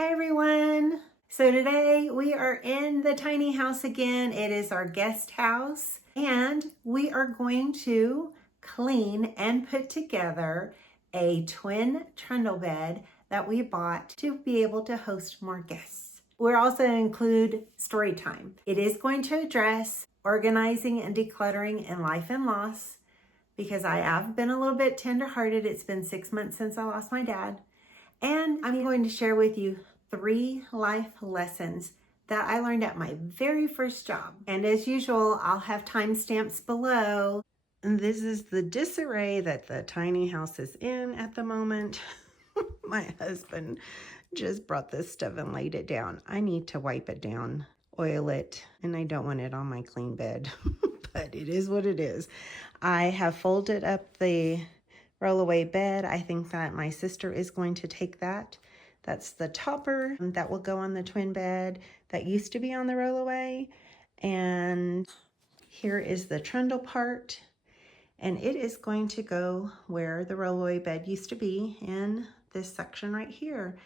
Hi everyone. So today we are in the tiny house again. It is our guest house and we are going to clean and put together a twin trundle bed that we bought to be able to host more guests. We're also going to include story time. It is going to address organizing and decluttering in life and loss because I have been a little bit tenderhearted. It's been 6 months since I lost my dad. And I'm going to share with you 3 life lessons that I learned at my very first job. And as usual, I'll have timestamps below. And this is the disarray that the tiny house is in at the moment. My husband just brought this stuff and laid it down. I need to wipe it down, oil it, and I don't want it on my clean bed, but it is what it is. I have folded up the rollaway bed. I think that my sister is going to take that. That's the topper that will go on the twin bed that used to be on the rollaway. And here is the trundle part. And it is going to go where the rollaway bed used to be in this section right here.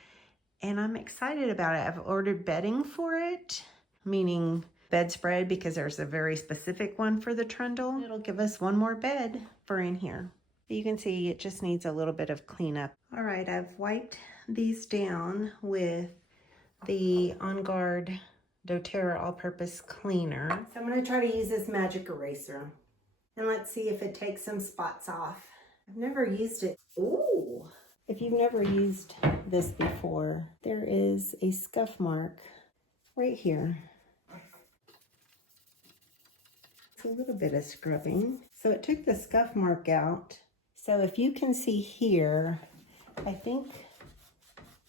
And I'm excited about it. I've ordered bedding for it, meaning bedspread, because there's a very specific one for the trundle. It'll give us one more bed for in here. You can see it just needs a little bit of cleanup. All right, I've wiped these down with the On Guard doTERRA all-purpose cleaner. So I'm gonna try to use this magic eraser and let's see if it takes some spots off. I've never used it. Ooh, if you've never used this before, there is a scuff mark right here. It's a little bit of scrubbing. So it took the scuff mark out. So if you can see here, I think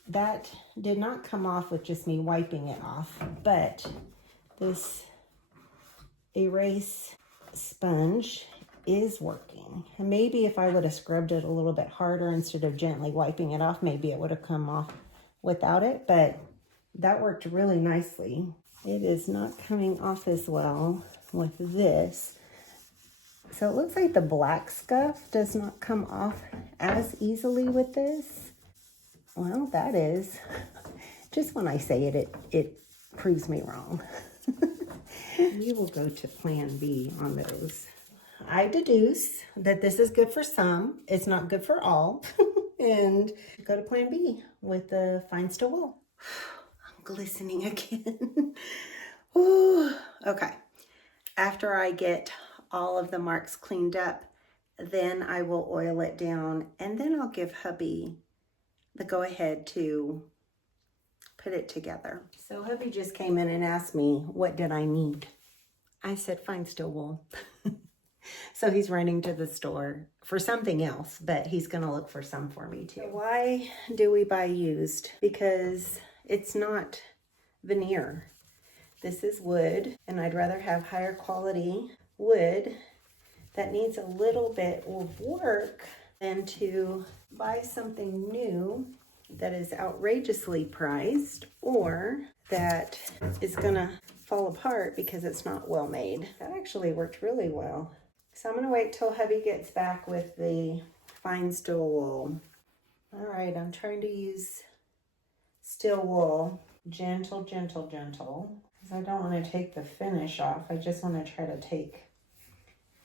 that did not come off with just me wiping it off, but this erase sponge is working. And maybe if I would have scrubbed it a little bit harder instead of gently wiping it off, maybe it would have come off without it, but that worked really nicely. It is not coming off as well with this. So it looks like the black scuff does not come off as easily with this. Well, that is, just when I say it, it proves me wrong. We will go to plan B on those. I deduce that this is good for some, it's not good for all, and go to plan B with the fine steel wool. I'm glistening again. Ooh, okay, after I get all of the marks cleaned up, then I will oil it down and then I'll give hubby the go ahead to put it together. So hubby just came in and asked me, what did I need? I said, fine steel wool. So he's running to the store for something else, but he's gonna look for some for me too. Why do we buy used? Because it's not veneer. This is wood, and I'd rather have higher quality wood that needs a little bit of work than to buy something new that is outrageously priced or that is gonna fall apart because it's not well made. That actually worked really well. So I'm gonna wait till hubby gets back with the fine steel wool. All right, I'm trying to use steel wool, gentle, gentle, gentle, because I don't want to take the finish off. I just want to try to take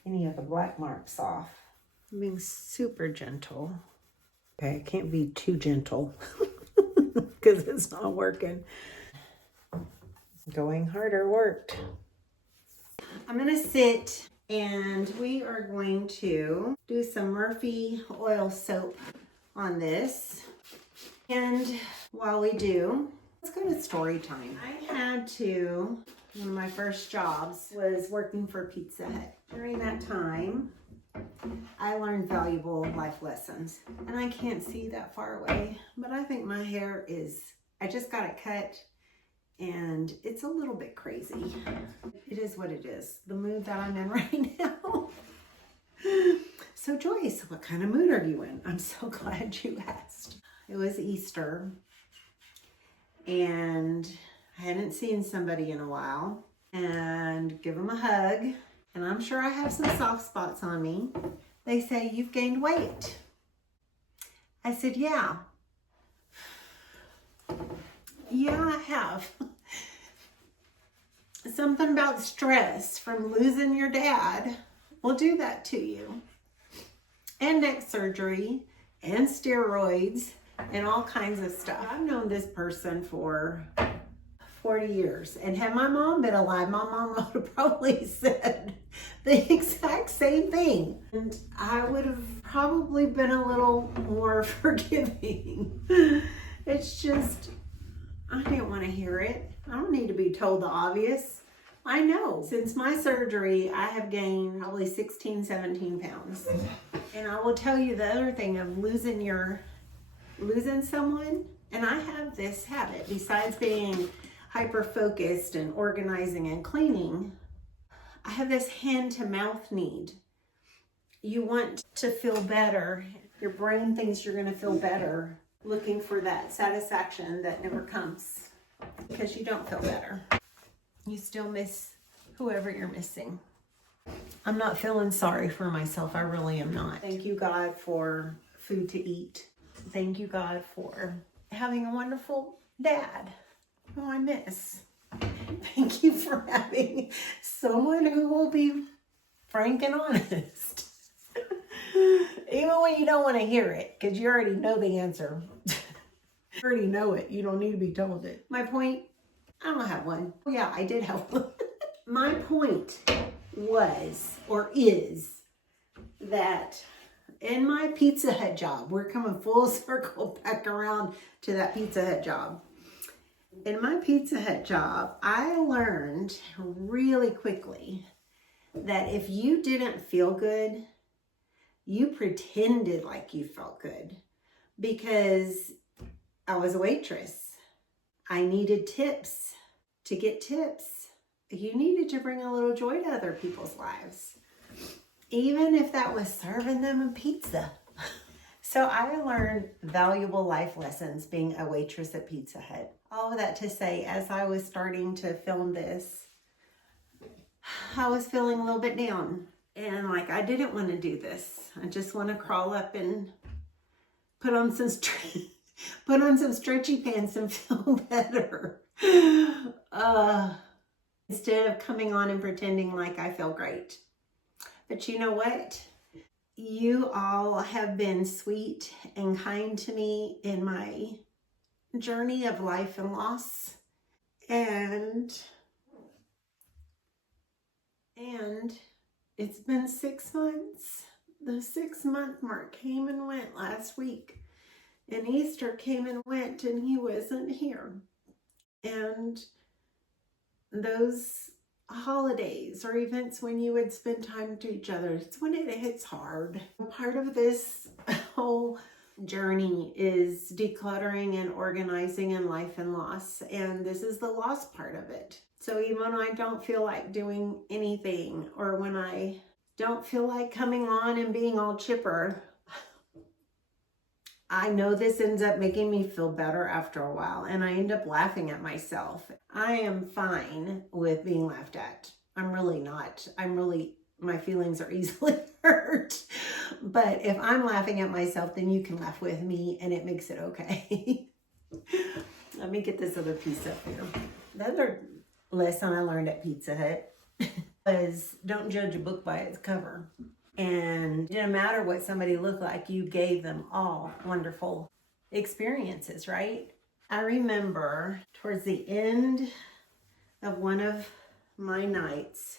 any of the black marks off. I'm being super gentle. Okay, I can't be too gentle because it's not working. Going harder worked. I'm gonna sit and we are going to do some Murphy oil soap on this. And while we do, let's go to story time. I had to, one of my first jobs was working for Pizza Hut. During that time, I learned valuable life lessons. And I can't see that far away, but I think my hair is, I just got it cut and it's a little bit crazy. It is what it is, the mood that I'm in right now. So Joyce, what kind of mood are you in? I'm so glad you asked. It was Easter and I hadn't seen somebody in a while and give them a hug. And I'm sure I have some soft spots on me. They say, you've gained weight. I said, yeah. Yeah, I have. Something about stress from losing your dad will do that to you. And neck surgery and steroids and all kinds of stuff. I've known this person for 40 years. And had my mom been alive, my mom would have probably said the exact same thing. And I would have probably been a little more forgiving. It's just, I didn't want to hear it. I don't need to be told the obvious. I know. Since my surgery, I have gained probably 16, 17 pounds. And I will tell you the other thing of losing someone. And I have this habit, besides being hyper-focused and organizing and cleaning, I have this hand-to-mouth need. You want to feel better. Your brain thinks you're going to feel better, looking for that satisfaction that never comes because you don't feel better. You still miss whoever you're missing. I'm not feeling sorry for myself. I really am not. Thank you, God, for food to eat. Thank you, God, for having a wonderful dad who I miss. Thank you for having someone who will be frank and honest. Even when you don't want to hear it, because you already know the answer. You already know it. You don't need to be told it. My point, I don't have one. Oh, yeah, I did have one. My point was, or is, that in my Pizza Hut job, we're coming full circle back around to that Pizza Hut job. In my Pizza Hut job, I learned really quickly that if you didn't feel good, you pretended like you felt good, because I was a waitress. I needed tips. To get tips, you needed to bring a little joy to other people's lives, even if that was serving them a pizza. So I learned valuable life lessons being a waitress at Pizza Hut. All of that to say, as I was starting to film this, I was feeling a little bit down. And like, I didn't want to do this. I just want to crawl up and put on some stretchy pants and feel better. Instead of coming on and pretending like I feel great. But you know what? You all have been sweet and kind to me in my journey of life and loss. And it's been 6 months. The 6-month mark came and went last week. And Easter came and went and he wasn't here. And those holidays or events when you would spend time to each other, it's when it hits hard. Part of this whole journey is decluttering and organizing in life and loss, and this is the loss part of it. So even when I don't feel like doing anything, or when I don't feel like coming on and being all chipper, I know this ends up making me feel better after a while, and I end up laughing at myself. I am fine with being laughed at. I'm really not. My feelings are easily hurt. But if I'm laughing at myself, then you can laugh with me, and it makes it okay. Let me get this other piece up here. The other lesson I learned at Pizza Hut was don't judge a book by its cover. And it didn't matter what somebody looked like, you gave them all wonderful experiences, right? I remember towards the end of one of my nights,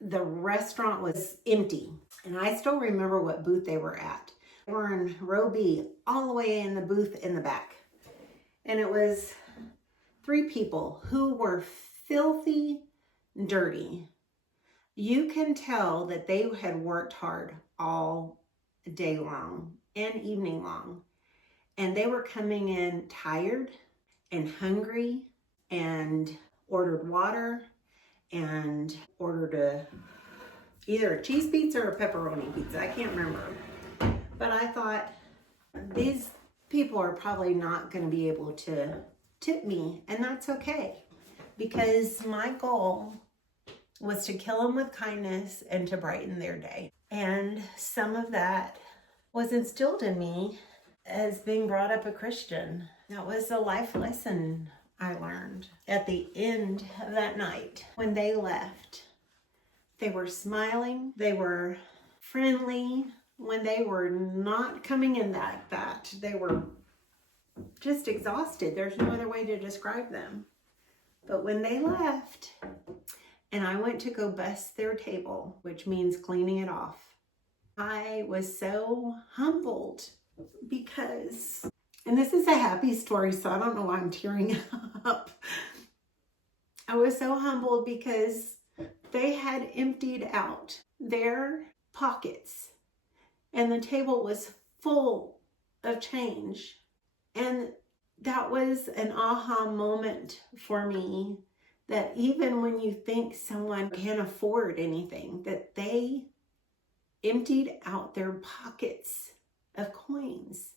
the restaurant was empty. And I still remember what booth they were at. They were in row B, all the way in the booth in the back. And it was 3 people who were filthy dirty. You can tell that they had worked hard all day long and evening long. And they were coming in tired and hungry and ordered water and ordered either a cheese pizza or a pepperoni pizza. I can't remember. But I thought, these people are probably not going to be able to tip me, and that's okay. Because my goal was to kill them with kindness and to brighten their day. And some of that was instilled in me as being brought up a Christian. That was a life lesson I learned at the end of that night when they left. They were smiling, they were friendly. When they were not coming in that, they were just exhausted. There's no other way to describe them. But when they left, and I went to go bust their table, which means cleaning it off, I was so humbled because, and this is a happy story, so I don't know why I'm tearing up. I was so humbled because they had emptied out their pockets and the table was full of change. And that was an aha moment for me, that even when you think someone can't afford anything, that they emptied out their pockets of coins.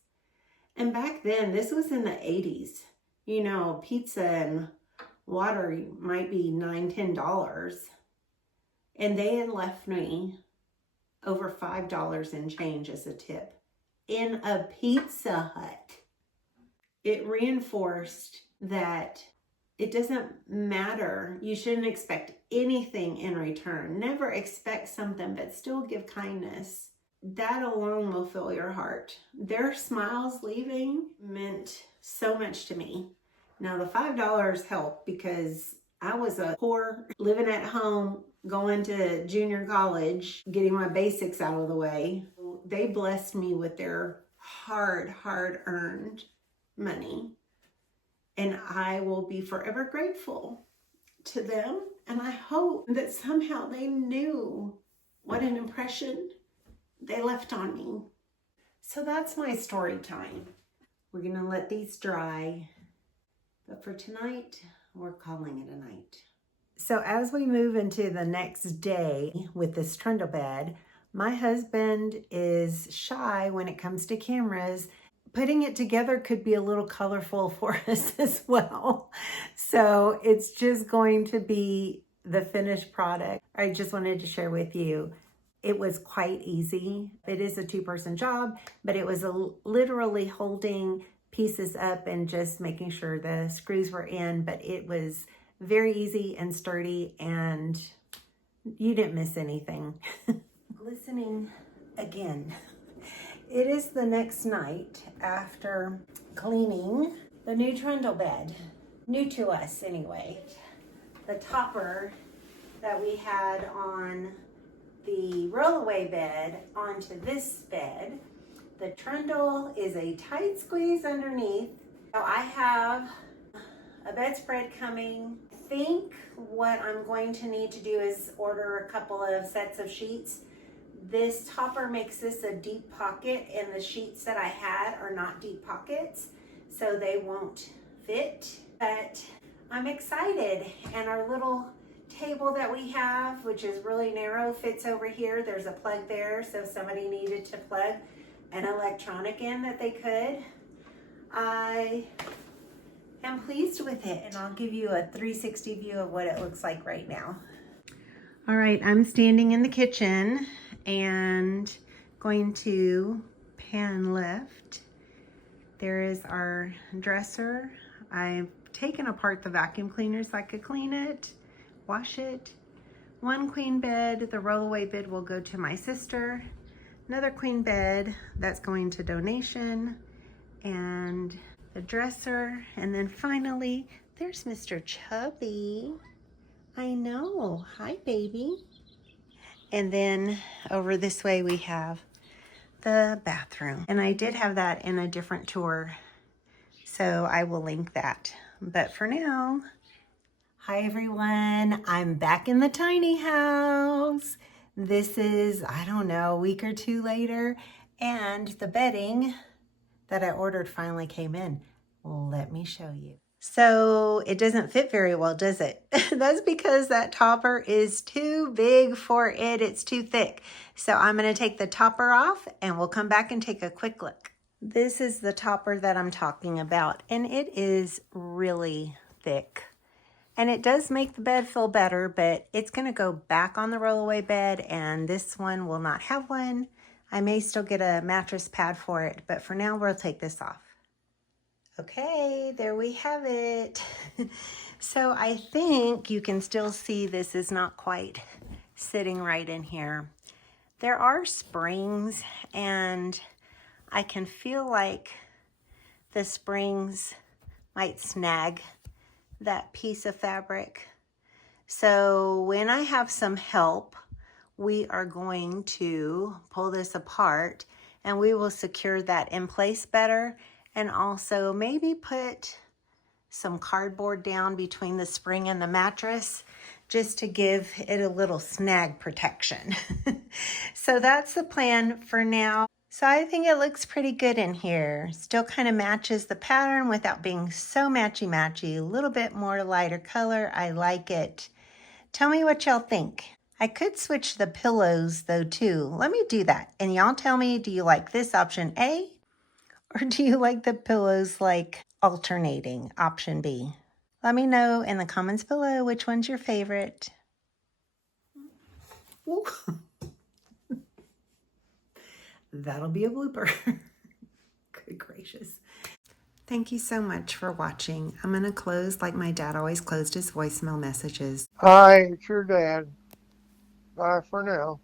And back then, this was in the 80s, you know, pizza and water might be $9, $10. And they had left me over $5 in change as a tip in a Pizza Hut. It reinforced that it doesn't matter. You shouldn't expect anything in return. Never expect something, but still give kindness. That alone will fill your heart. Their smiles leaving meant so much to me. Now the $5 helped because I was a poor, living at home, going to junior college, getting my basics out of the way. They blessed me with their hard-earned money. And I will be forever grateful to them. And I hope that somehow they knew what an impression they left on me. So that's my story time. We're gonna let these dry. But for tonight, we're calling it a night. So as we move into the next day with this trundle bed, my husband is shy when it comes to cameras. Putting it together could be a little colorful for us as well. So it's just going to be the finished product. I just wanted to share with you, it was quite easy. It is a two-person job, but it was literally holding pieces up and just making sure the screws were in, but it was very easy and sturdy and you didn't miss anything. Glistening again. It is the next night after cleaning the new trundle bed. New to us anyway. The topper that we had on the rollaway bed onto this bed. The trundle is a tight squeeze underneath. So I have a bedspread coming. I think what I'm going to need to do is order a couple of sets of sheets. This topper makes this a deep pocket, and the sheets that I had are not deep pockets, so they won't fit. But I'm excited, and our little table that we have, which is really narrow, fits over here. There's a plug there, so if somebody needed to plug an electronic in that they could. I am pleased with it, and I'll give you a 360 view of what it looks like right now. All right, I'm standing in the kitchen and going to pan left. There is our dresser. I've taken apart the vacuum cleaner so I could clean it, wash it. One queen bed, the rollaway bed will go to my sister. Another queen bed, that's going to donation. And the dresser. And then finally, there's Mr. Chubby. I know, hi baby. And then over this way we have the bathroom. And I did have that in a different tour, so I will link that. But for now, hi everyone, I'm back in the tiny house. This is, I don't know, a week or two later, and the bedding that I ordered finally came in. Let me show you. So it doesn't fit very well, does it? That's because that topper is too big for it. It's too thick. So I'm going to take the topper off and we'll come back and take a quick look. This is the topper that I'm talking about, and it is really thick. And it does make the bed feel better, but it's going to go back on the rollaway bed, and this one will not have one. I may still get a mattress pad for it, but for now we'll take this off. Okay, there we have it. So I think you can still see this is not quite sitting right in here. There are springs, and I can feel like the springs might snag that piece of fabric. So when I have some help, we are going to pull this apart and we will secure that in place better, and also maybe put some cardboard down between the spring and the mattress just to give it a little snag protection. So that's the plan for now. So I think it looks pretty good in here. Still kind of matches the pattern without being so matchy-matchy. A little bit more lighter color. I like it. Tell me what y'all think. I could switch the pillows though too. Let me do that. And y'all tell me, do you like this option A? Or do you like the pillows like alternating, option B? Let me know in the comments below which one's your favorite. Ooh. That'll be a blooper. Good gracious. Thank you so much for watching. I'm going to close like my dad always closed his voicemail messages. Hi, it's your dad. Bye for now.